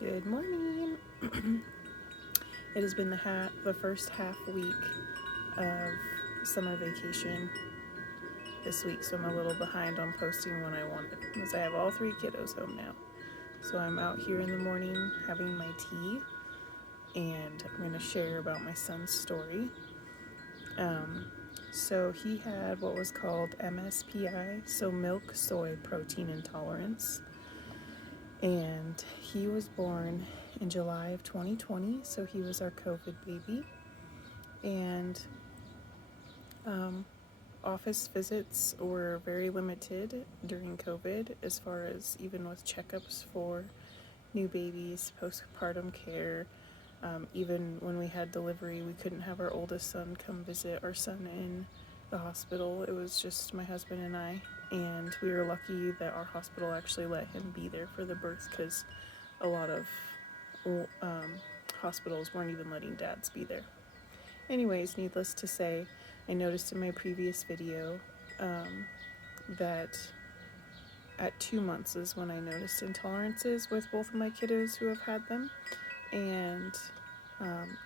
Good morning. It has been the first half week of summer vacation this week, so I'm a little behind on posting when I wanted because I have all three kiddos home now. So I'm out here in the morning having my tea, and I'm going to share about my son's story. So he had what was called MSPI, so milk soy protein intolerance, and he was born in July of 2020, so he was our COVID baby. And office visits were very limited during COVID, as far as even with checkups for new babies, postpartum care. Even when we had delivery, we couldn't have our oldest son come visit our son in the hospital. It was just my husband and I, and we were lucky that our hospital actually let him be there for the birth, because a lot of hospitals weren't even letting dads be there. Anyways, needless to say, I noticed in my previous video that at 2 months is when I noticed intolerances with both of my kiddos who have had them, and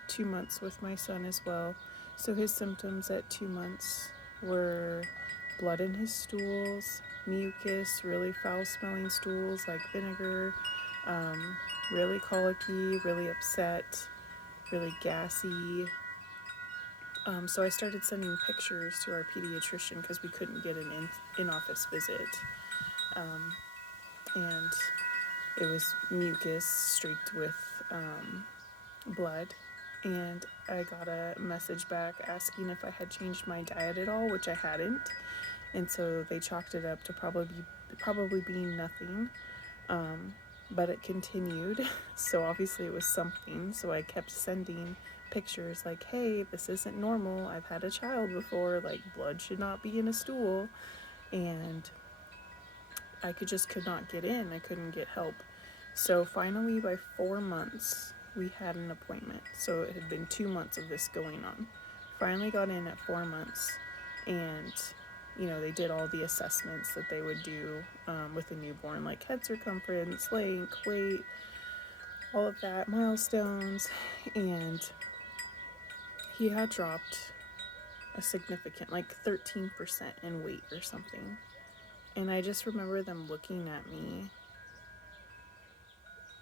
2 months with my son as well. So his symptoms at 2 months were blood in his stools, mucus, really foul smelling stools like vinegar, really colicky, really upset, really gassy. So I started sending pictures to our pediatrician because we couldn't get an in-office visit. And it was mucus streaked with blood. And I got a message back asking if I had changed my diet at all, which I hadn't. And so they chalked it up to probably being nothing. But it continued, so obviously it was something. So I kept sending pictures like, hey, this isn't normal, I've had a child before, like blood should not be in a stool. And I could not get in, I couldn't get help. So finally, by 4 months, we had an appointment. So it had been 2 months of this going on. Finally got in at 4 months, and they did all the assessments that they would do with a newborn, like head circumference, length, weight, all of that, milestones. And he had dropped a significant, like 13% in weight or something. And I just remember them looking at me,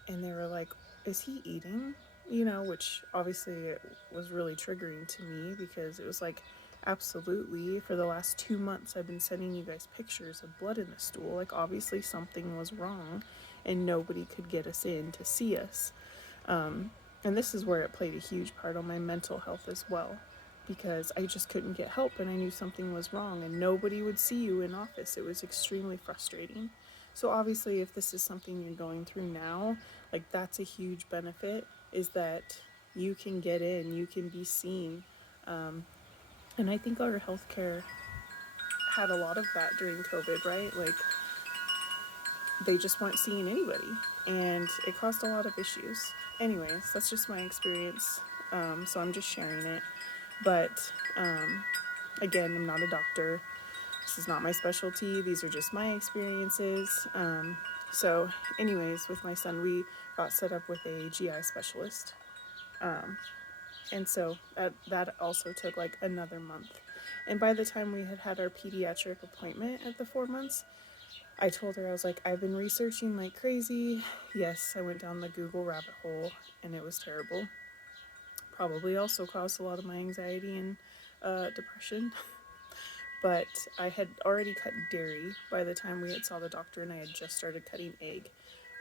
and they were like, is he eating? Which obviously it was really triggering to me, because it was like, absolutely, for the last 2 months I've been sending you guys pictures of blood in the stool. Like, obviously something was wrong, and nobody could get us in to see us. And this is where it played a huge part on my mental health as well, because I just couldn't get help, and I knew something was wrong, and nobody would see you in office. It was extremely frustrating. So obviously, if this is something you're going through now, like, that's a huge benefit, is that you can get in, you can be seen. And I think our healthcare had a lot of that during COVID, right? Like, they just weren't seeing anybody, and it caused a lot of issues. Anyways, that's just my experience, so I'm just sharing it. But again, I'm not a doctor. This is not my specialty. These are just my experiences. So anyways, with my son, we got set up with a GI specialist. And so that also took like another month. And by the time we had had our pediatric appointment at the 4 months, I told her, I was like, I've been researching like crazy. Yes, I went down the Google rabbit hole, and it was terrible. Probably also caused a lot of my anxiety and depression. But I had already cut dairy by the time we had saw the doctor, and I had just started cutting egg.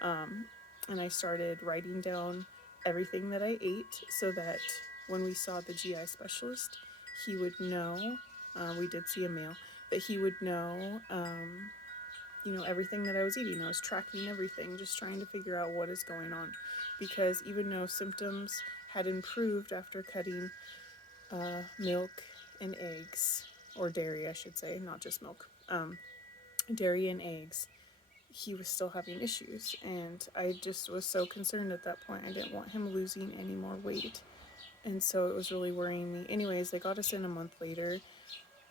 And I started writing down everything that I ate, so that when we saw the GI specialist, he would know, we did see a male, that he would know, everything that I was eating. I was tracking everything, just trying to figure out what is going on. Because even though symptoms had improved after cutting milk and eggs, or dairy, I should say, not just milk, dairy and eggs, he was still having issues. And I just was so concerned at that point. I didn't want him losing any more weight. And so it was really worrying me. Anyways, they got us in a month later,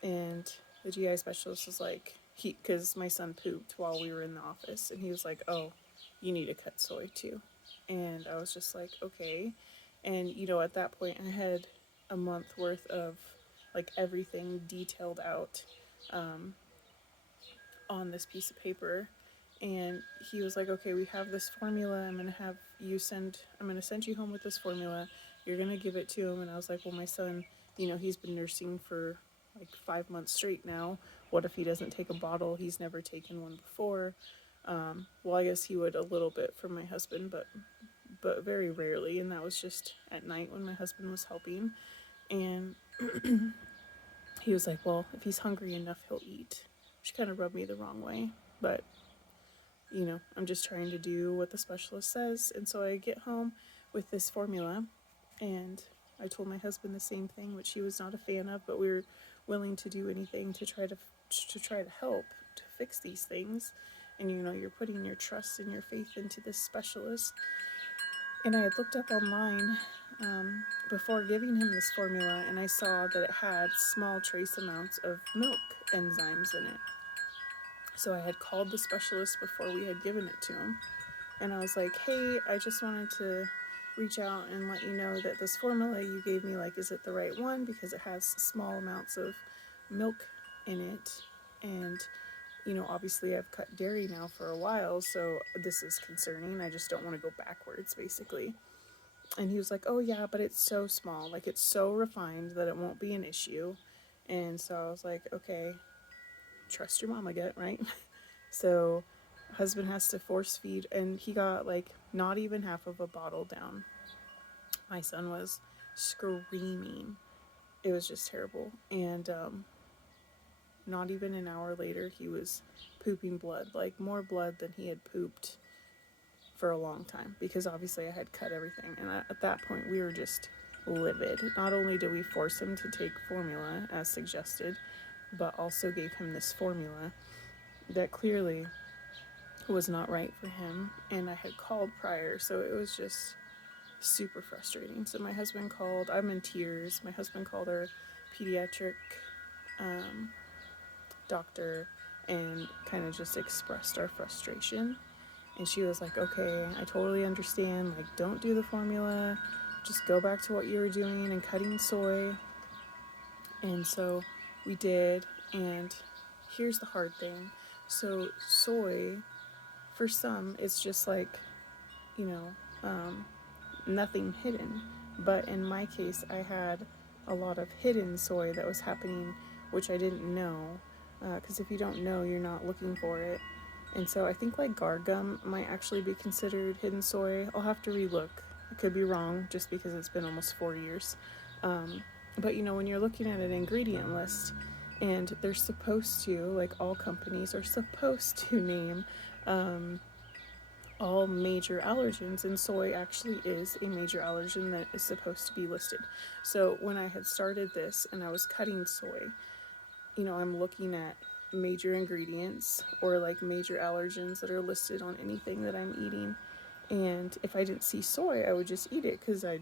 and the GI specialist was like, because my son pooped while we were in the office, and he was like, oh, you need to cut soy too. And I was just like, okay. And, at that point, I had a month worth of like everything detailed out um, on this piece of paper. And he was like, okay, we have this formula. I'm going to send you home with this formula. You're going to give it to him. And I was like, well, my son, he's been nursing for like 5 months straight now. What if he doesn't take a bottle? He's never taken one before. Well, I guess he would a little bit for my husband, but very rarely, and that was just at night when my husband was helping. And he was like, well, if he's hungry enough, he'll eat, which kind of rubbed me the wrong way. But, I'm just trying to do what the specialist says. And so I get home with this formula, and I told my husband the same thing, which he was not a fan of, but we were willing to do anything to try to help to fix these things. And you're putting your trust and your faith into this specialist. And I had looked up online before giving him this formula, and I saw that it had small trace amounts of milk enzymes in it. So I had called the specialist before we had given it to him, and I was like, hey, I just wanted to reach out and let you know that this formula you gave me, like, is it the right one? Because it has small amounts of milk in it. And, obviously I've cut dairy now for a while, so this is concerning. I just don't want to go backwards, basically. And he was like, oh yeah, but it's so small, like it's so refined that it won't be an issue. And so I was like, okay, trust your mama, get right. So husband has to force feed, and he got like not even half of a bottle down. My son was screaming. It was just terrible. And not even an hour later, he was pooping blood, like more blood than he had pooped for a long time, because obviously I had cut everything. And at that point, we were just livid. Not only did we force him to take formula as suggested, but also gave him this formula that clearly was not right for him. And I had called prior, so it was just super frustrating. So my husband called. I'm in tears. My husband called our pediatric um, doctor and kind of just expressed our frustration. And she was like, okay, I totally understand. Like, don't do the formula. Just go back to what you were doing and cutting soy. And so we did. And here's the hard thing. So soy, for some, it's just like, you know, nothing hidden. But in my case, I had a lot of hidden soy that was happening, which I didn't know. Because if you don't know, you're not looking for it. And so I think like guar gum might actually be considered hidden soy. I'll have to relook. I could be wrong just because it's been almost 4 years. But when you're looking at an ingredient list, and they're supposed to, like all companies are supposed to name all major allergens, and soy actually is a major allergen that is supposed to be listed. So when I had started this and I was cutting soy, I'm looking at major ingredients or like major allergens that are listed on anything that I'm eating. And if I didn't see soy, I would just eat it because I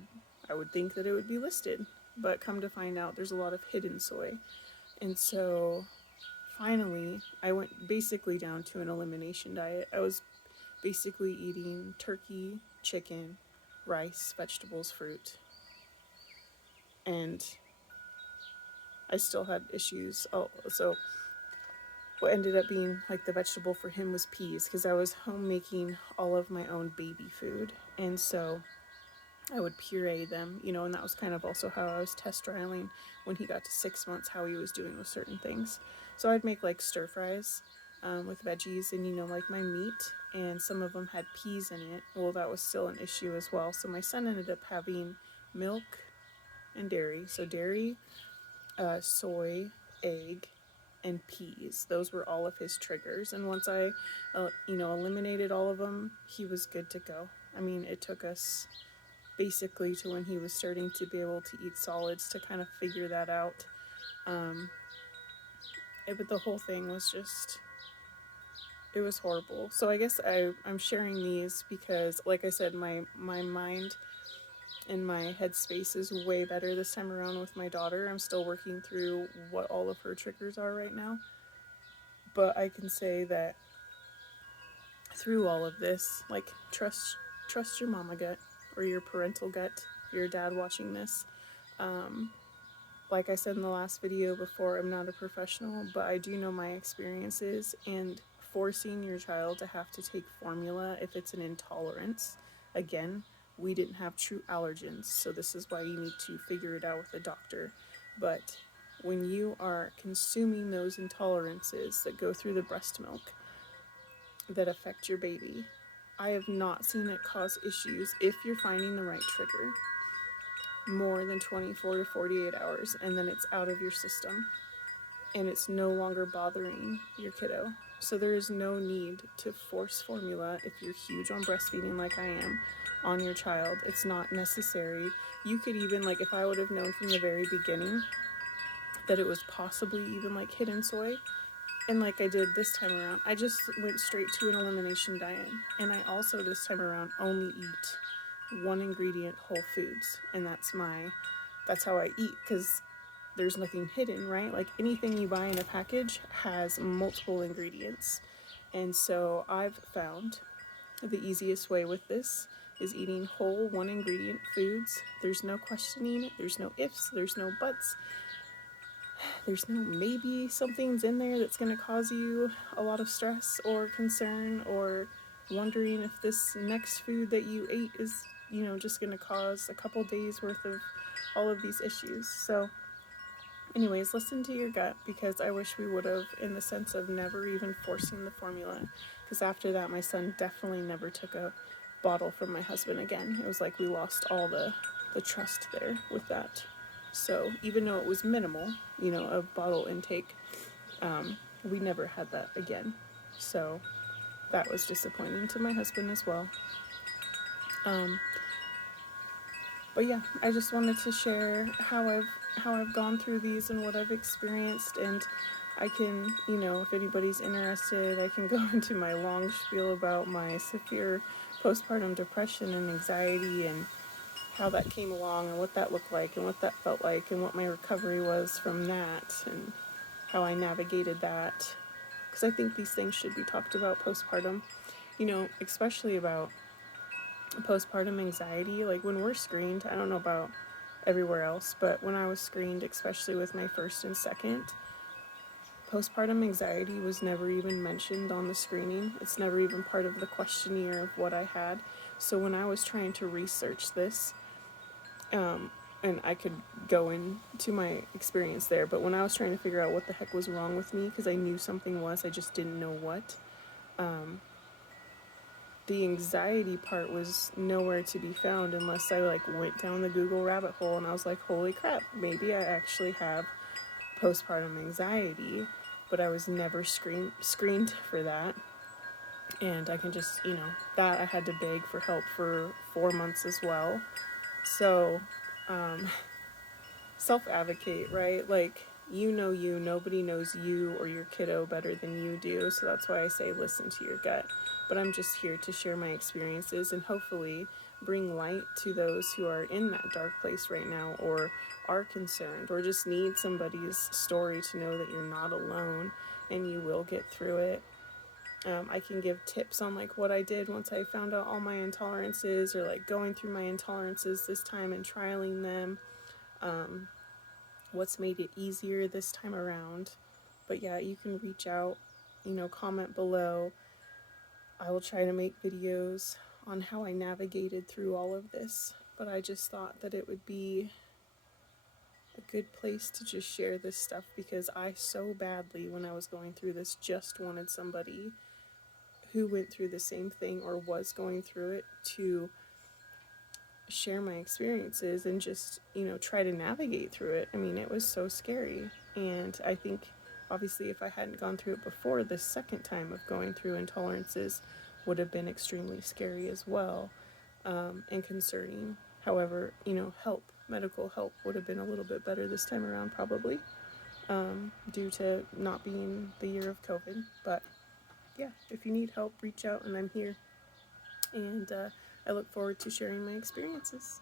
would think that it would be listed. But come to find out, there's a lot of hidden soy. And so finally, I went basically down to an elimination diet. I was basically eating turkey, chicken, rice, vegetables, fruit. And I still had issues. Oh, so what ended up being like the vegetable for him was peas, because I was home making all of my own baby food. And so I would puree them, and that was kind of also how I was test trialing when he got to 6 months, how he was doing with certain things. So I'd make like stir fries with veggies and, like my meat, and some of them had peas in it. Well, that was still an issue as well. So my son ended up having milk and dairy. So dairy, soy, egg, and peas. Those were all of his triggers. And once I, eliminated all of them, he was good to go. I mean, it took us basically to when he was starting to be able to eat solids to kind of figure that out. But the whole thing was just, it was horrible. So I guess I'm sharing these because, like I said, my mind and my headspace is way better this time around with my daughter. I'm still working through what all of her triggers are right now. But I can say that through all of this, like, trust your mama gut or your parental gut, your dad watching this. Like I said in the last video before, I'm not a professional, but I do know my experiences, and forcing your child to have to take formula if it's an intolerance, again, we didn't have true allergens, so this is why you need to figure it out with a doctor. But when you are consuming those intolerances that go through the breast milk that affect your baby, I have not seen it cause issues if you're finding the right trigger more than 24 to 48 hours, and then it's out of your system and it's no longer bothering your kiddo. So there is no need to force formula if you're huge on breastfeeding like I am on your child. It's not necessary. You could even, like, if I would have known from the very beginning that it was possibly even like hidden soy, and like I did this time around, I just went straight to an elimination diet. And I also this time around only eat one ingredient whole foods, and that's how I eat, because there's nothing hidden, right? Like anything you buy in a package has multiple ingredients. And so I've found the easiest way with this is eating whole one ingredient foods. There's no questioning, there's no ifs, there's no buts. There's no maybe something's in there that's going to cause you a lot of stress or concern, or wondering if this next food that you ate is, just going to cause a couple days worth of all of these issues. So anyways, listen to your gut, because I wish we would have, in the sense of never even forcing the formula, because after that my son definitely never took a bottle from my husband again. It was like we lost all the trust there with that. So even though it was minimal, a bottle intake, we never had that again. So that was disappointing to my husband as well. But yeah, I just wanted to share how I've gone through these and what I've experienced, and I can, if anybody's interested, I can go into my long spiel about my severe postpartum depression and anxiety, and how that came along, and what that looked like, and what that felt like, and what my recovery was from that, and how I navigated that. Because I think these things should be talked about postpartum, especially about postpartum anxiety. Like when we're screened, I don't know about everywhere else, but when I was screened, especially with my first and second, postpartum anxiety was never even mentioned on the screening. It's never even part of the questionnaire of what I had. So when I was trying to research this, and I could go into my experience there, but when I was trying to figure out what the heck was wrong with me, because I knew something was, I just didn't know what, the anxiety part was nowhere to be found, unless I went down the Google rabbit hole and I was like, holy crap, maybe I actually have postpartum anxiety. But I was never screened for that. And I can just, that I had to beg for help for 4 months as well. So, self-advocate, right? Like, nobody knows you or your kiddo better than you do. So that's why I say listen to your gut. But I'm just here to share my experiences and hopefully bring light to those who are in that dark place right now, or are concerned, or just need somebody's story to know that you're not alone and you will get through it. I can give tips on what I did once I found out all my intolerances, or going through my intolerances this time and trialing them. What's made it easier this time around. But yeah, you can reach out, comment below. I will try to make videos on how I navigated through all of this. But I just thought that it would be a good place to just share this stuff, because I so badly, when I was going through this, just wanted somebody who went through the same thing or was going through it to share my experiences and just, try to navigate through it. I mean, it was so scary. And I think, obviously, if I hadn't gone through it before, the second time of going through intolerances would have been extremely scary as well, and concerning. However, medical help would have been a little bit better this time around, probably, due to not being the year of COVID. But yeah, if you need help, reach out, and I'm here. And I look forward to sharing my experiences.